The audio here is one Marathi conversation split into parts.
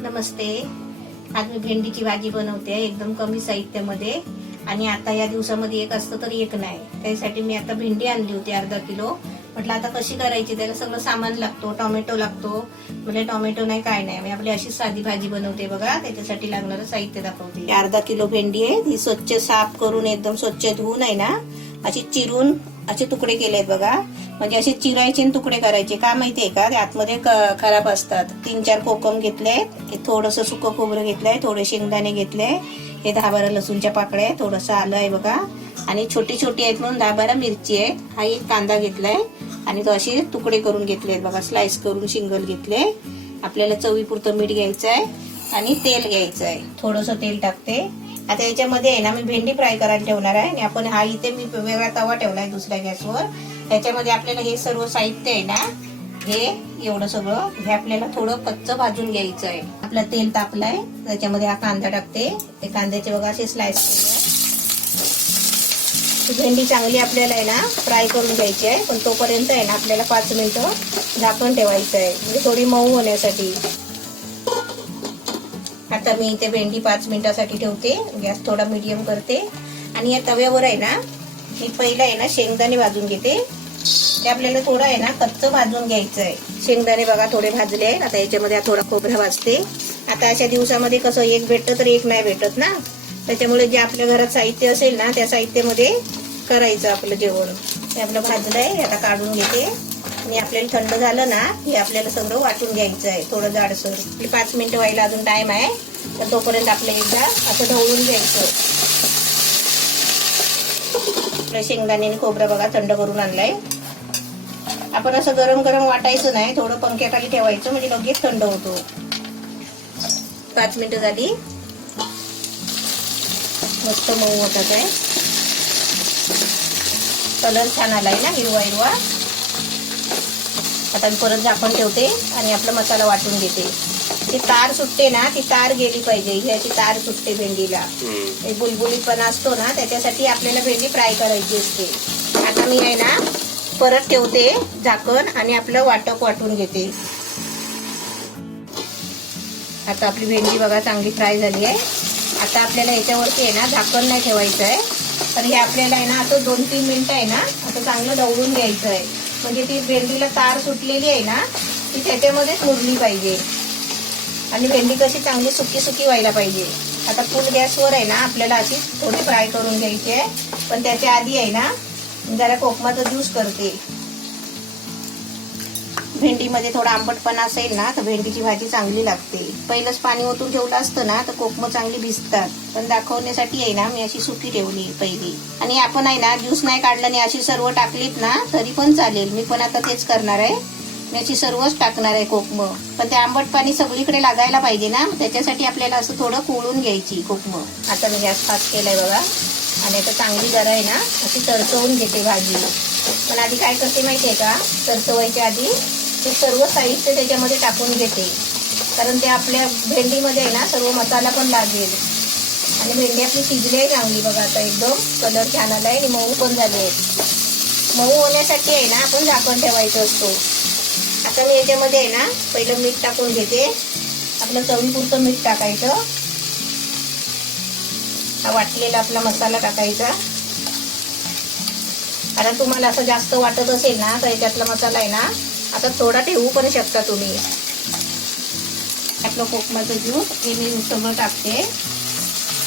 नमस्ते. आज मी भेंडीची भाजी बनवते एकदम कमी साहित्यामध्ये. आणि आता या दिवसामध्ये एक असतं तर एक नाही, त्यासाठी मी आता भेंडी आणली होती अर्धा किलो. म्हटलं आता कशी करायची, त्याला सगळं सामान लागतो, टोमॅटो लागतो. म्हणजे टोमॅटो नाही काय नाही, मी आपली अशी साधी भाजी बनवते बघा. त्याच्यासाठी लागणारं साहित्य दाखवते. अर्धा किलो भेंडी आहे, ही स्वच्छ साफ करून एकदम स्वच्छ धुवून आहे ना अशी चिरून असे तुकडे केलेत बघा. म्हणजे असे चिरायचे आणि तुकडे करायचे. का माहितीये का, ते आतमध्ये खराब असतात. 3-4 कोकम घेतले, थोडंसं सुकं खोबरं घेतलंय, थोडे शेंगदाणे घेतले, हे 10-12 लसूणच्या पाकळ्या, थोडंसं आलं आहे बघा, आणि छोटी छोटी आहेत म्हणून 10-12 मिरची आहे. हा एक कांदा घेतलाय आणि तो असे तुकडे करून घेतलेत बघा, स्लाइस करून शिंगल घेतले. आपल्याला चवीपुरतं मीठ घ्यायचं आहे आणि तेल घ्यायचं आहे. थोडंसं तेल टाकते. आता याच्यामध्ये आहे ना मी भेंडी फ्राय करायला ठेवणार आहे. आणि आपण हा इथे मी वेगळा तवा ठेवलाय दुसऱ्या गॅसवर. त्याच्यामध्ये आपल्याला हे सर्व साहित्य आहे ना, हे एवढं सगळं हे आपल्याला थोडं कच्चं भाजून घ्यायचं आहे. आपलं तेल तापलंय, त्याच्यामध्ये हा कांदा टाकते. ते कांद्याचे बघा असे स्लाइस केले. भेंडी चांगली आपल्याला आहे ना फ्राय करून घ्यायची आहे. पण तोपर्यंत आहे ना आपल्याला 5 मिनिटं झाकण ठेवायचं आहे, म्हणजे थोडी मऊ होण्यासाठी. आता मी इथे भेंडी 5 मिनिटासाठी ठेवते. गॅस थोडा मीडियम करते. आणि या तव्यावर आहे ना मी पहिला आहे ना शेंगदाणे भाजून घेते. ते आपल्याला थोडं आहे ना कच्चं भाजून घ्यायचं आहे. शेंगदाणे बघा थोडे भाजले आहेत. आता याच्यामध्ये थोडा खोबरा भाजते. आता अशा दिवसामध्ये कसं एक भेटतं तर एक नाही भेटत ना, त्याच्यामुळे जे आपल्या घरात साहित्य असेल ना त्या साहित्यामध्ये करायचं आपलं जेवण. हे आपलं भाजलंय, आता काढून घेते. आणि आपल्याला थंड झालं ना हे आपल्याला सगळं वाटून घ्यायचं आहे थोडं जाडसर. 5 मिनिटं व्हायला अजून टाइम आहे, तर तोपर्यंत आपल्याला एकदा असं ढवळून घ्यायचं. आपलं शेंगदाणे आणि खोबरं बघा थंड करून आणलंय. आपण असं गरम गरम वाटायचं नाही, थोडं पंख्याखाली ठेवायचं म्हणजे लगेच थंड होतो. 5 मिनिटं झाली, मस्त मऊ होतात आहे. कलर छान आलाय ना, हिरवा हिरवा. आता मी परत झाकण ठेवते आणि आपला मसाला वाटून घेते. ती तार सुटते ना, ती तार गेली पाहिजे. ह्याची तार सुटते भेंडीला, एक बुलबुलीपणा असतो ना, त्याच्यासाठी आपल्याला भेंडी फ्राय करायची असते. आता मी आहे ना परत ठेवते झाकण आणि आपलं वाटप वाटून घेते. आता आपली भेंडी बघा चांगली फ्राय झाली आहे. आता आपल्याला याच्यावरती आहे ना झाकण नाही ठेवायचं आहे, तर हे आपल्याला आहे ना असं 2-3 मिनिटं आहे ना असं चांगलं ढवळून घ्यायचं आहे. म्हणजे ती भेंडीला तार सुटलेली आहे ना ती त्याच्यामध्येच मुरली पाहिजे. आणि भेंडी कशी चांगली सुकी सुकी व्हायला पाहिजे. आता फुल गॅसवर आहे ना आपल्याला अशी थोडी फ्राय करून घ्यायची आहे. पण त्याच्या आधी आहे ना जरा कोकमाचा ज्यूस करते. भेंडीमध्ये थोडा आंबटपणा असेल ना तर भेंडीची भाजी चांगली लागते. पहिलंच पाणी ओतून ठेवलं असतं ना तर कोकमं चांगली भिजतात. पण दाखवण्यासाठी आहे ना मी अशी सुकी ठेवली पहिली. आणि आपण आहे ना ज्यूस नाही काढलं आणि अशी सर्व टाकलीत ना तरी पण चालेल. मी पण आता तेच करणार आहे, मी अशी सर्वच टाकणार आहे कोकमं. पण ते आंबट पाणी सगळीकडे लागायला पाहिजे ना, त्याच्यासाठी आपल्याला असं थोडं कोळून घ्यायची कोकमं. आता मी गॅस फास्ट केलाय बघा. आणि आता चांगली जरा आहे ना अशी तडतवून घेते भाजी. पण आधी काय करते माहितीये का, तडतवायच्या आधी ते सर्व साहित्य त्याच्यामध्ये टाकून घेते. कारण ते आपल्या भेंडीमध्ये आहे ना सर्व मसाला पण लागेल. आणि भेंडी आपली शिजली आहे चांगली बघा. आता एकदम कलर छान आलाय आणि मऊ पण झाले आहेत. मऊ होण्यासाठी आहे ना आपण झाकण ठेवायचं असतो. आता मी याच्यामध्ये आहे ना पहिलं मीठ टाकून घेते. आपलं चवीपुरतं मीठ टाकायचं. हा वाटलेला आपला मसाला टाकायचा. आता तुम्हाला असं जास्त वाटत असेल ना तर याच्यातला मसाला आहे ना आता थोडा ठेवू पण शकता तुम्ही. आपलं कोकमाचं ज्यूस हे मी सगळं टाकते.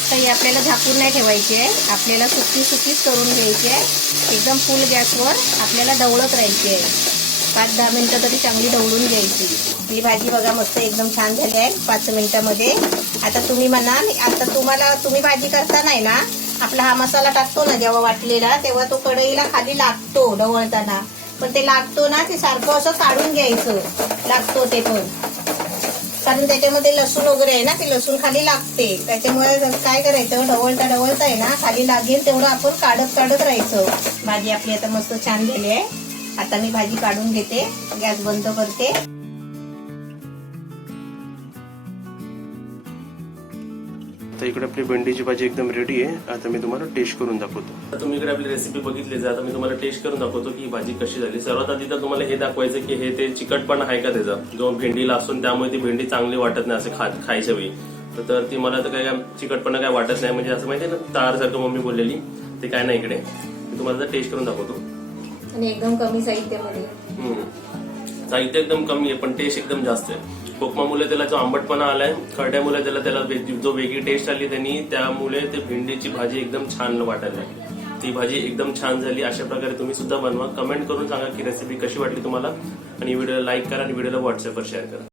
तर हे आपल्याला झाकून नाही ठेवायची आहे, आपल्याला सुकी सुकीच करून घ्यायची आहे. एकदम फुल गॅसवर आपल्याला ढवळत राहायची आहे. 5-10 मिनिटं तरी चांगली ढवळून घ्यायची. ही भाजी बघा मस्त एकदम छान झाली आहे 5 मिनिटामध्ये. आता तुम्ही म्हणाल, आता तुम्ही भाजी करता नाही ना आपला हा मसाला टाकतो ना जेव्हा वाटलेला, तेव्हा तो कढईला खाली लागतो ढवळताना. पण ते लागतो ना ते सारखं असं काढून घ्यायचं लागतो ते पण. कारण त्याच्यामध्ये लसूण वगैरे आहे ना, ते लसूण खाली लागते. त्याच्यामुळे काय करायचं, ढवळता ढवळता आहे ना खाली लागेल तेवढं आपण काढत काढत राहायचं. भाजी आपली आता मस्त छान झाली आहे. आता मी भाजी काढून घेते, गॅस बंद करते. आता इकडे आपली भेंडीची भाजी एकदम रेडी आहे. आता मी तुम्हाला टेस्ट करून दाखवतो. आता तुम्ही इकडे आपली रेसिपी बघितली आता मी तुम्हाला टेस्ट करून दाखवतो की ही भाजी कशी झाली. सर्वात आधी तर तुम्हाला हे दाखवायचं की हे ते चिकटपणा आहे का त्याचा, जो भेंडीला असून त्यामुळे ती भेंडी चांगली वाटत नाही असं खायच्या वेळी. तर ती मला तर काय चिकटपणा काय वाटत नाही, म्हणजे असं माहितीये ना तारसारखं मम्मी बोललेली ते काय नाही. इकडे मी तुम्हाला तेच करून दाखवतो. आणि एकदम कमी साहित्यामध्ये. साहित्य एकदम कमी आहे पण टेस्ट एकदम जास्त आहे. कोकमामुळे त्याला जो आंबटपणा आलाय, खरड्यामुळे त्याला जो वेगळी टेस्ट आली त्यांनी, त्यामुळे ते भेंडीची भाजी एकदम छान वाटायला लागली. ती भाजी एकदम छान झाली. अशा प्रकारे तुम्ही सुद्धा बनवा. कमेंट करून सांगा की रेसिपी कशी वाटली तुम्हाला, आणि व्हिडिओला लाईक करा आणि व्हिडिओला व्हॉट्सअपवर शेअर करा.